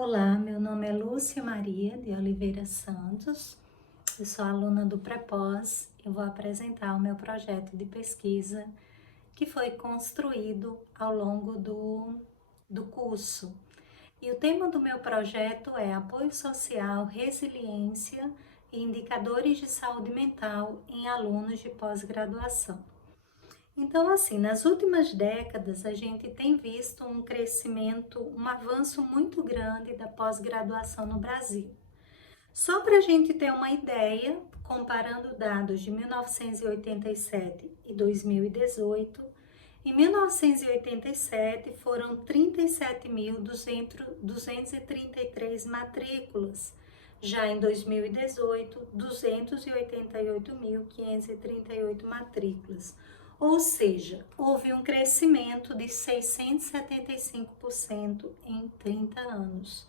Olá, meu nome é Lúcia Maria de Oliveira Santos, eu sou aluna do Prepós e vou apresentar o meu projeto de pesquisa que foi construído ao longo do curso. E o tema do meu projeto é Apoio Social, Resiliência e Indicadores de Saúde Mental em Alunos de Pós-Graduação. Então, assim, nas últimas décadas, a gente tem visto um crescimento, um avanço muito grande da pós-graduação no Brasil. Só para a gente ter uma ideia, comparando dados de 1987 e 2018, em 1987 foram 37.233 matrículas. Já em 2018, 288.538 matrículas. Ou seja, houve um crescimento de 675% em 30 anos.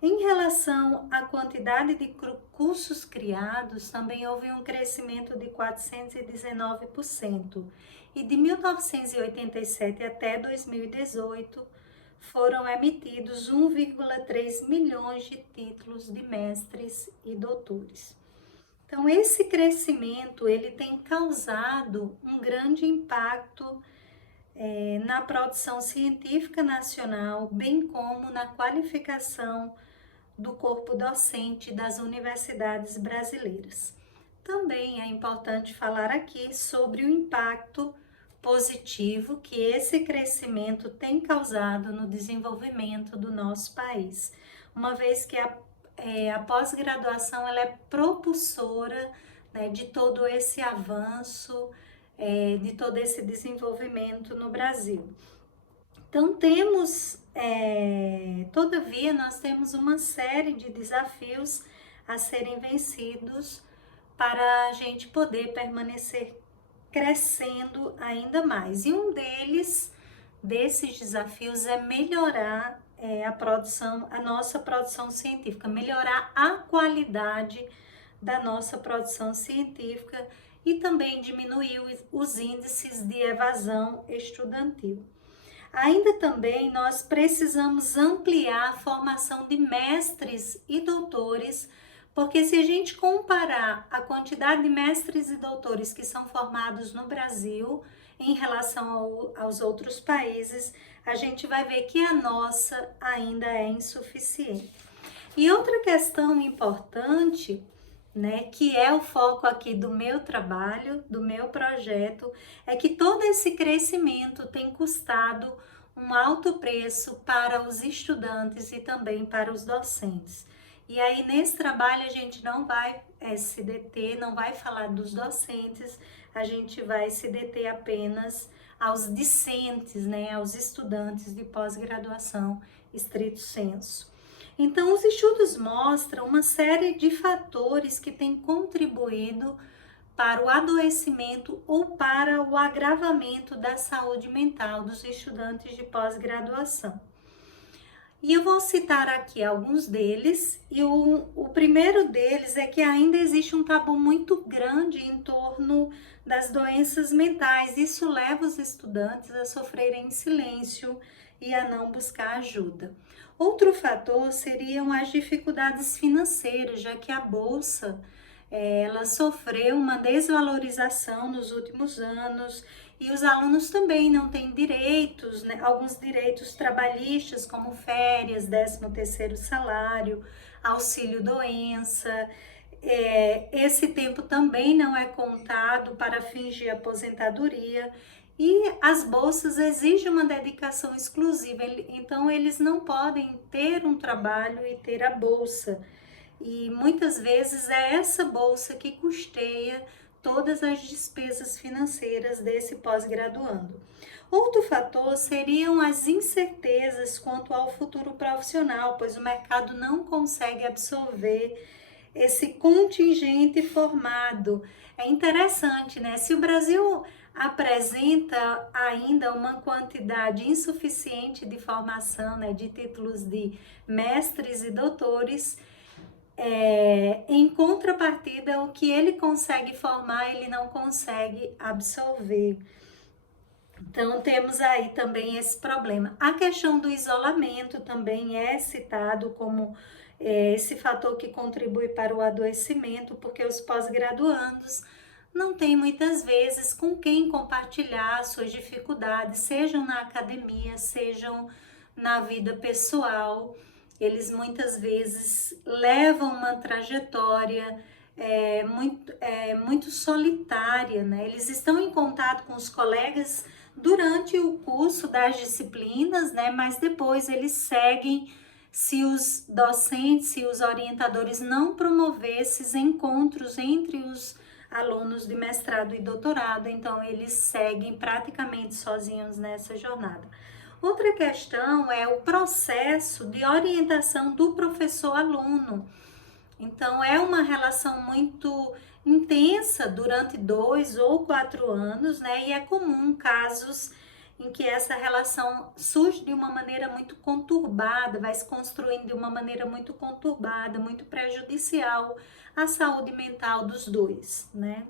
Em relação à quantidade de cursos criados, também houve um crescimento de 419%. E de 1987 até 2018, foram emitidos 1,3 milhões de títulos de mestres e doutores. Então, esse crescimento, ele tem causado um grande impacto na produção científica nacional, bem como na qualificação do corpo docente das universidades brasileiras. Também é importante falar aqui sobre o impacto positivo que esse crescimento tem causado no desenvolvimento do nosso país, uma vez que a pós-graduação ela é propulsora, né, de todo esse avanço, de todo esse desenvolvimento no Brasil. Então, todavia, nós temos uma série de desafios a serem vencidos para a gente poder permanecer crescendo ainda mais. E um desses desafios é melhorar a nossa produção científica, melhorar a qualidade da nossa produção científica e também diminuir os índices de evasão estudantil. Ainda também nós precisamos ampliar a formação de mestres e doutores, porque se a gente comparar a quantidade de mestres e doutores que são formados no Brasil em relação aos outros países, a gente vai ver que a nossa ainda é insuficiente. E outra questão importante, né, que é o foco aqui do meu trabalho, do meu projeto, é que todo esse crescimento tem custado um alto preço para os estudantes e também para os docentes. E aí, nesse trabalho, a gente não vai se deter, não vai falar dos docentes, a gente vai se deter apenas aos discentes, né, aos estudantes de pós-graduação, estrito sensu. Então, os estudos mostram uma série de fatores que têm contribuído para o adoecimento ou para o agravamento da saúde mental dos estudantes de pós-graduação. E eu vou citar aqui alguns deles, e o primeiro deles é que ainda existe um tabu muito grande em torno das doenças mentais. Isso leva os estudantes a sofrerem em silêncio e a não buscar ajuda. Outro fator seriam as dificuldades financeiras, já que a bolsa ela sofreu uma desvalorização nos últimos anos e os alunos também não têm direitos, né? Alguns direitos trabalhistas, como férias, 13º salário, auxílio doença. Esse tempo também não é contado para fins de aposentadoria e as bolsas exigem uma dedicação exclusiva, então eles não podem ter um trabalho e ter a bolsa. E muitas vezes é essa bolsa que custeia todas as despesas financeiras desse pós-graduando. Outro fator seriam as incertezas quanto ao futuro profissional, pois o mercado não consegue absorver esse contingente formado. É interessante, né? Se o Brasil apresenta ainda uma quantidade insuficiente de formação, né, de títulos de mestres e doutores, em contrapartida, o que ele consegue formar, ele não consegue absorver. Então, temos aí também esse problema. A questão do isolamento também é citado como esse fator que contribui para o adoecimento, porque os pós-graduandos não têm muitas vezes com quem compartilhar suas dificuldades, sejam na academia, sejam na vida pessoal. Eles muitas vezes levam uma trajetória muito solitária, né? Eles estão em contato com os colegas durante o curso das disciplinas, né? Mas depois eles seguem se os docentes, se os orientadores não promover esses encontros entre os alunos de mestrado e doutorado, então eles seguem praticamente sozinhos nessa jornada. Outra questão é o processo de orientação do professor-aluno. Então, é uma relação muito intensa durante 2 ou 4 anos, né? E é comum casos em que essa relação surge de uma maneira muito conturbada, vai se construindo de uma maneira muito conturbada, muito prejudicial à saúde mental dos dois, né?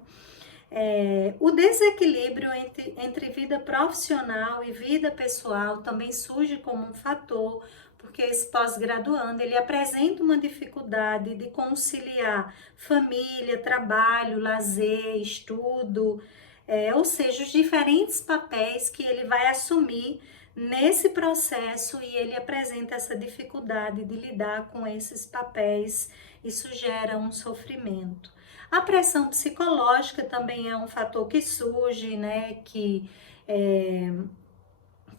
O desequilíbrio entre vida profissional e vida pessoal também surge como um fator, porque esse pós-graduando ele apresenta uma dificuldade de conciliar família, trabalho, lazer, estudo, ou seja, os diferentes papéis que ele vai assumir nesse processo, e ele apresenta essa dificuldade de lidar com esses papéis. Isso gera um sofrimento. A pressão psicológica também é um fator que surge, né, que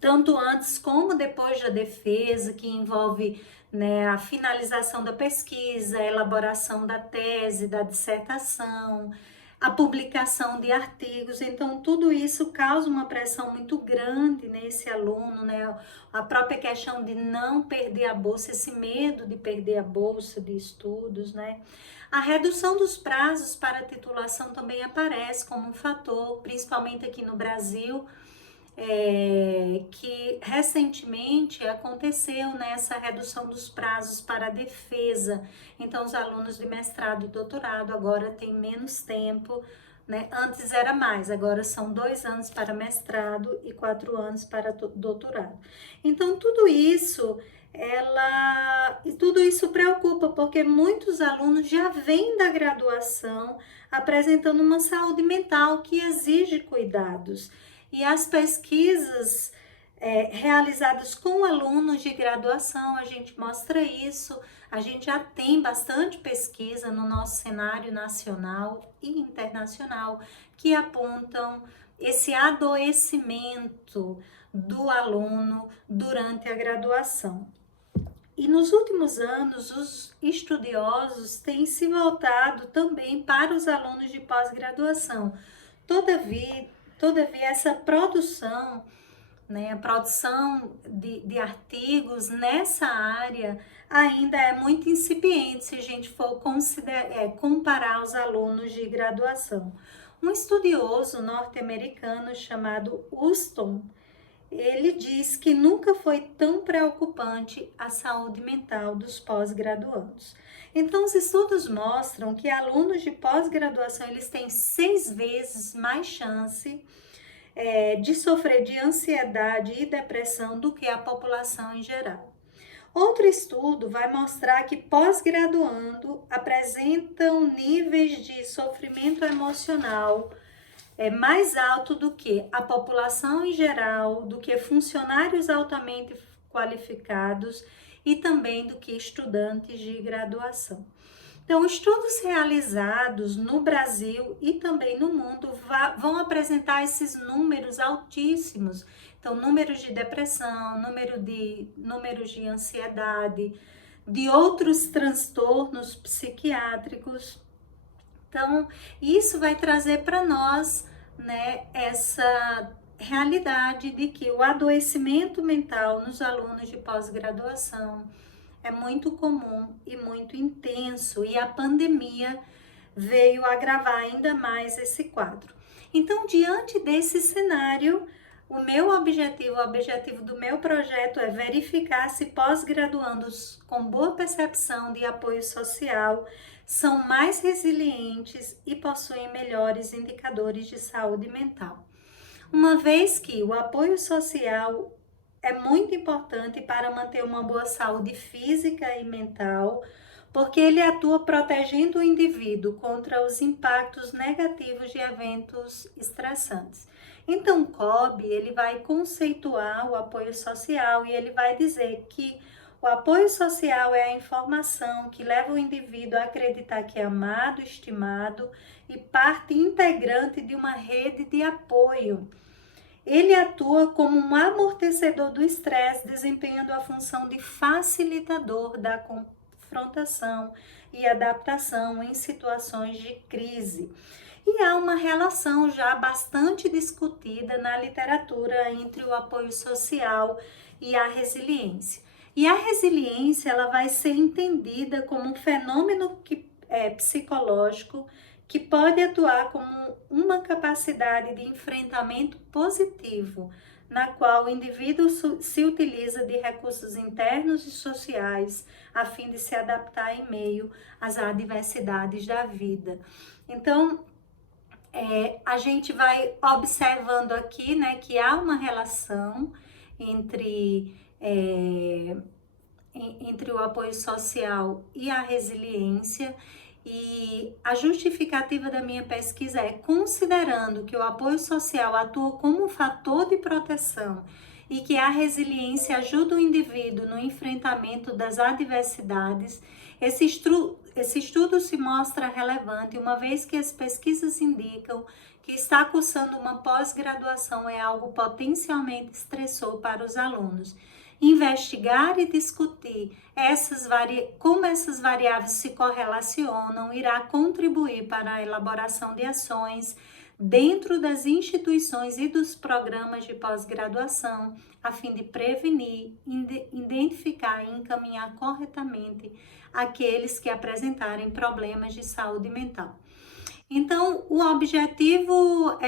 tanto antes como depois da defesa, que envolve, né, a finalização da pesquisa, a elaboração da tese, da dissertação, a publicação de artigos. Então, tudo isso causa uma pressão muito grande nesse aluno, né? A própria questão de não perder a bolsa, esse medo de perder a bolsa de estudos, né? A redução dos prazos para a titulação também aparece como um fator, principalmente aqui no Brasil, que recentemente aconteceu nessa redução dos prazos para a defesa. Então, os alunos de mestrado e doutorado agora têm menos tempo, né? Antes era mais, agora são 2 anos para mestrado e 4 anos para doutorado. Então, tudo isso preocupa, porque muitos alunos já vêm da graduação apresentando uma saúde mental que exige cuidados. E as pesquisas realizadas com alunos de graduação, a gente mostra isso. A gente já tem bastante pesquisa no nosso cenário nacional e internacional que apontam esse adoecimento do aluno durante a graduação. E nos últimos anos, os estudiosos têm se voltado também para os alunos de pós-graduação. Todavia, essa produção, né, a produção de artigos nessa área ainda é muito incipiente se a gente for comparar os alunos de graduação. Um estudioso norte-americano chamado Huston, ele diz que nunca foi tão preocupante a saúde mental dos pós-graduandos. Então, os estudos mostram que alunos de pós-graduação eles têm 6 vezes mais chance de sofrer de ansiedade e depressão do que a população em geral. Outro estudo vai mostrar que pós-graduando apresentam níveis de sofrimento emocional mais alto do que a população em geral, do que funcionários altamente qualificados e também do que estudantes de graduação. Então, estudos realizados no Brasil e também no mundo vão apresentar esses números altíssimos. Então, números de depressão, números de ansiedade, de outros transtornos psiquiátricos. Então, isso vai trazer para nós, né, essa realidade de que o adoecimento mental nos alunos de pós-graduação é muito comum e muito intenso, e a pandemia veio agravar ainda mais esse quadro. Então, diante desse cenário, o objetivo do meu projeto é verificar se pós-graduandos com boa percepção de apoio social são mais resilientes e possuem melhores indicadores de saúde mental. uma vez que o apoio social é muito importante para manter uma boa saúde física e mental, porque ele atua protegendo o indivíduo contra os impactos negativos de eventos estressantes. Então, Kolbe, ele vai conceituar o apoio social e ele vai dizer que o apoio social é a informação que leva o indivíduo a acreditar que é amado, estimado e parte integrante de uma rede de apoio. Ele atua como um amortecedor do estresse, desempenhando a função de facilitador da confrontação e adaptação em situações de crise. E há uma relação já bastante discutida na literatura entre o apoio social e a resiliência. E a resiliência ela vai ser entendida como um fenômeno psicológico que pode atuar como uma capacidade de enfrentamento positivo, na qual o indivíduo se utiliza de recursos internos e sociais a fim de se adaptar em meio às adversidades da vida. Então, a gente vai observando aqui, né, que há uma relação entre o apoio social e a resiliência, e a justificativa da minha pesquisa é: considerando que o apoio social atua como um fator de proteção e que a resiliência ajuda o indivíduo no enfrentamento das adversidades, esse estudo se mostra relevante, uma vez que as pesquisas indicam que estar cursando uma pós-graduação é algo potencialmente estressor para os alunos. Investigar e discutir como essas variáveis se correlacionam irá contribuir para a elaboração de ações dentro das instituições e dos programas de pós-graduação, a fim de prevenir, identificar e encaminhar corretamente aqueles que apresentarem problemas de saúde mental. Então, o objetivo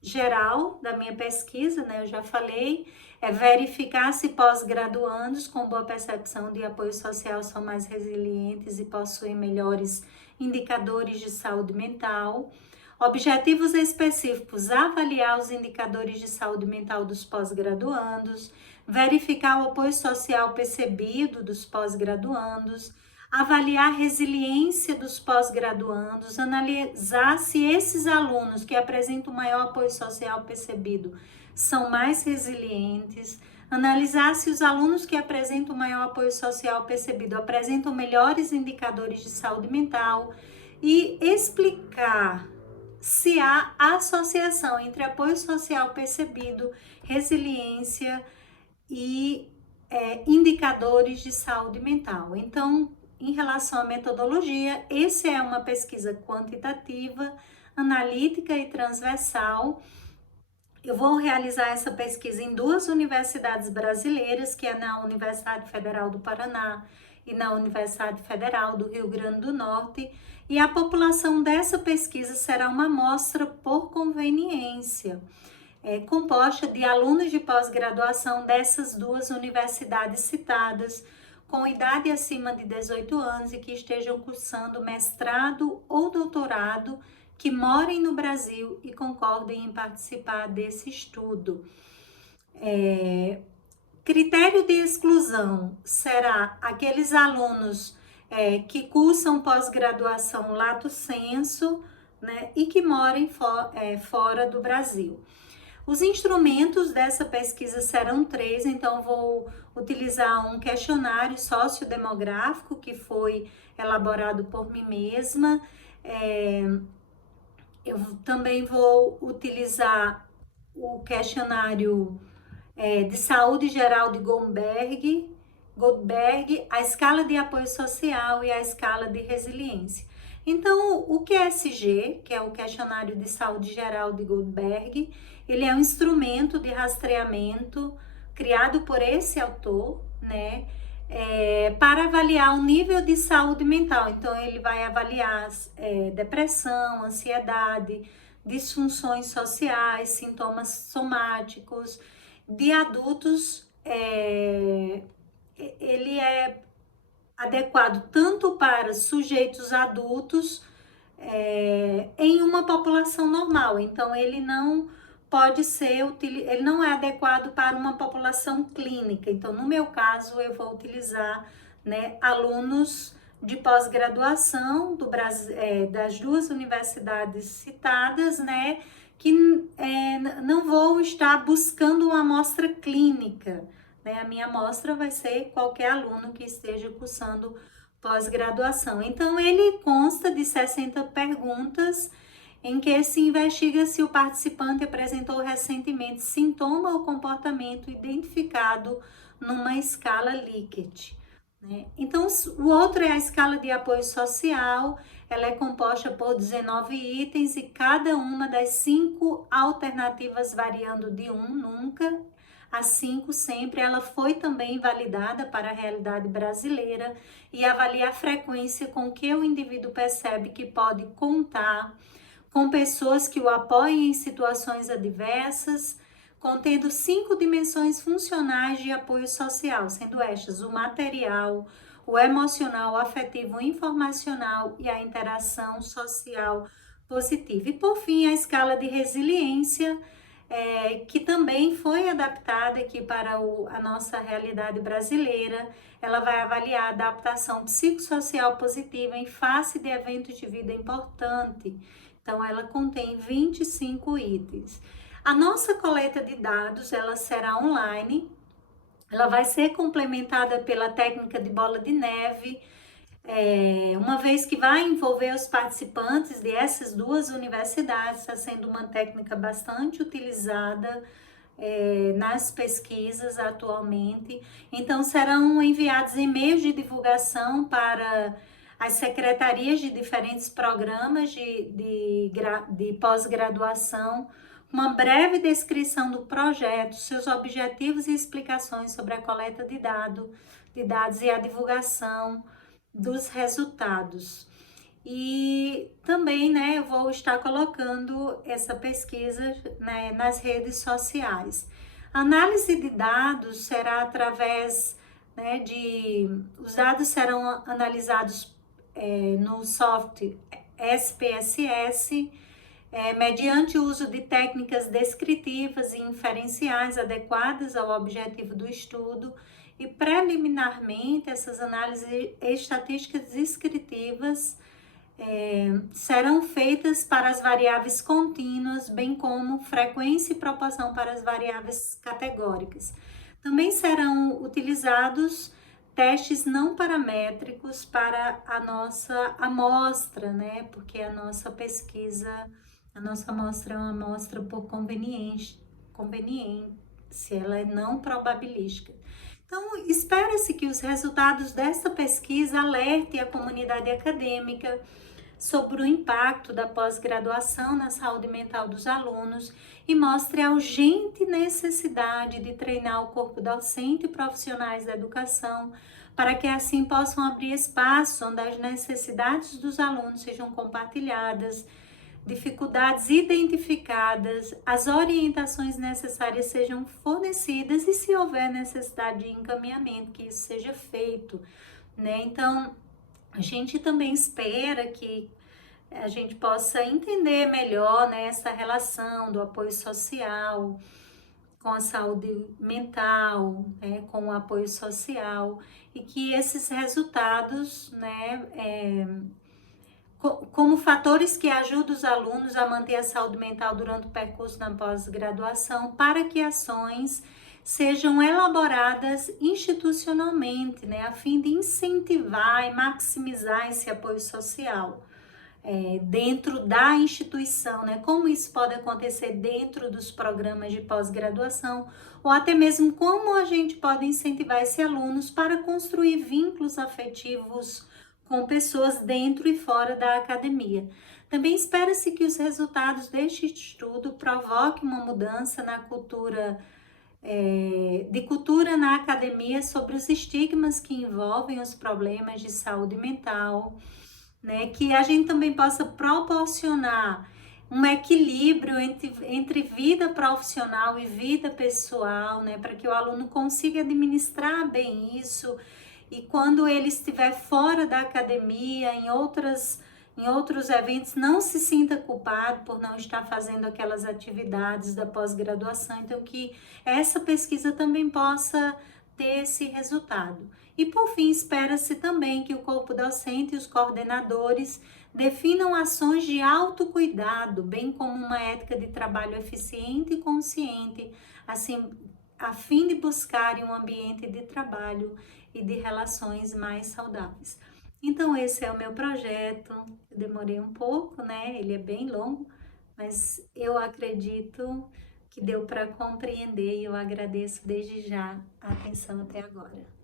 geral da minha pesquisa, né, eu já falei, é verificar se pós-graduandos com boa percepção de apoio social são mais resilientes e possuem melhores indicadores de saúde mental. Objetivos específicos: avaliar os indicadores de saúde mental dos pós-graduandos, verificar o apoio social percebido dos pós-graduandos, avaliar a resiliência dos pós-graduandos, analisar se esses alunos que apresentam maior apoio social percebido são mais resilientes, analisar se os alunos que apresentam maior apoio social percebido apresentam melhores indicadores de saúde mental e explicar se há associação entre apoio social percebido, resiliência e indicadores de saúde mental. Então, em relação à metodologia, essa é uma pesquisa quantitativa, analítica e transversal. Eu vou realizar essa pesquisa em 2 universidades brasileiras, que é na Universidade Federal do Paraná e na Universidade Federal do Rio Grande do Norte, e a população dessa pesquisa será uma amostra por conveniência, composta de alunos de pós-graduação dessas 2 universidades citadas, com idade acima de 18 anos e que estejam cursando mestrado ou doutorado, que morem no Brasil e concordem em participar desse estudo. Critério de exclusão será aqueles alunos que cursam pós-graduação lato sensu, né, e que morem fora do Brasil. Os instrumentos dessa pesquisa serão 3, então vou utilizar um questionário sociodemográfico que foi elaborado por mim mesma. Eu também vou utilizar o questionário de saúde geral de Goldberg, a escala de apoio social e a escala de resiliência. Então, o QSG, que é o questionário de saúde geral de Goldberg, ele é um instrumento de rastreamento criado por esse autor, né, para avaliar o nível de saúde mental. Então, ele vai avaliar depressão, ansiedade, disfunções sociais, sintomas somáticos. De adultos, ele é adequado tanto para sujeitos adultos em uma população normal. Então, ele não pode ser, ele não é adequado para uma população clínica. Então, no meu caso, eu vou utilizar, né, alunos de pós-graduação do Brasil, das duas universidades citadas, né, que não vou estar buscando uma amostra clínica, né? A minha amostra vai ser qualquer aluno que esteja cursando pós-graduação. Então, ele consta de 60 perguntas em que se investiga se o participante apresentou recentemente sintoma ou comportamento identificado numa escala Likert, né? Então, o outro é a escala de apoio social. Ela é composta por 19 itens e cada uma das 5 alternativas variando de 1 nunca a 5 sempre. Ela foi também validada para a realidade brasileira e avalia a frequência com que o indivíduo percebe que pode contar com pessoas que o apoiem em situações adversas, contendo 5 dimensões funcionais de apoio social, sendo estas o material, o emocional, o afetivo, o informacional e a interação social positiva. E por fim, a escala de resiliência, que também foi adaptada aqui para a nossa realidade brasileira. Ela vai avaliar a adaptação psicossocial positiva em face de eventos de vida importante. Então, ela contém 25 itens. A nossa coleta de dados, ela será online, ela vai ser complementada pela técnica de bola de neve, uma vez que vai envolver os participantes dessas duas universidades. Está sendo uma técnica bastante utilizada nas pesquisas atualmente. Então, serão enviados e-mails de divulgação para as secretarias de diferentes programas de pós-graduação, uma breve descrição do projeto, seus objetivos e explicações sobre a coleta de dados e a divulgação dos resultados. E também, né, eu vou estar colocando essa pesquisa, né, nas redes sociais. A análise de dados será através, né, os dados serão analisados no software SPSS, mediante o uso de técnicas descritivas e inferenciais adequadas ao objetivo do estudo, e preliminarmente essas análises estatísticas descritivas serão feitas para as variáveis contínuas, bem como frequência e proporção para as variáveis categóricas. Também serão utilizados testes não paramétricos para a nossa amostra, né? Porque a nossa pesquisa, a nossa amostra é uma amostra por conveniência, ela é não probabilística. Então, espera-se que os resultados dessa pesquisa alertem a comunidade acadêmica sobre o impacto da pós-graduação na saúde mental dos alunos e mostre a urgente necessidade de treinar o corpo docente e profissionais da educação para que assim possam abrir espaço onde as necessidades dos alunos sejam compartilhadas, dificuldades identificadas, as orientações necessárias sejam fornecidas e, se houver necessidade de encaminhamento, que isso seja feito, né? Então, a gente também espera que a gente possa entender melhor, né, essa relação do apoio social com a saúde mental, né, com o apoio social, e que esses resultados, né, como fatores que ajudam os alunos a manter a saúde mental durante o percurso na pós-graduação, para que ações sejam elaboradas institucionalmente, né, a fim de incentivar e maximizar esse apoio social dentro da instituição, né? Como isso pode acontecer dentro dos programas de pós-graduação, ou até mesmo como a gente pode incentivar esses alunos para construir vínculos afetivos com pessoas dentro e fora da academia. Também espera-se que os resultados deste estudo provoquem uma mudança na cultura na academia sobre os estigmas que envolvem os problemas de saúde mental, né? Que a gente também possa proporcionar um equilíbrio entre vida profissional e vida pessoal, né? Para que o aluno consiga administrar bem isso, e quando ele estiver fora da academia, em em outros eventos, não se sinta culpado por não estar fazendo aquelas atividades da pós-graduação. Então, que essa pesquisa também possa ter esse resultado. E, por fim, espera-se também que o corpo docente e os coordenadores definam ações de autocuidado, bem como uma ética de trabalho eficiente e consciente, assim, a fim de buscarem um ambiente de trabalho e de relações mais saudáveis. Então, esse é o meu projeto. Eu demorei um pouco, né? Ele é bem longo, mas eu acredito que deu para compreender e eu agradeço desde já a atenção até agora.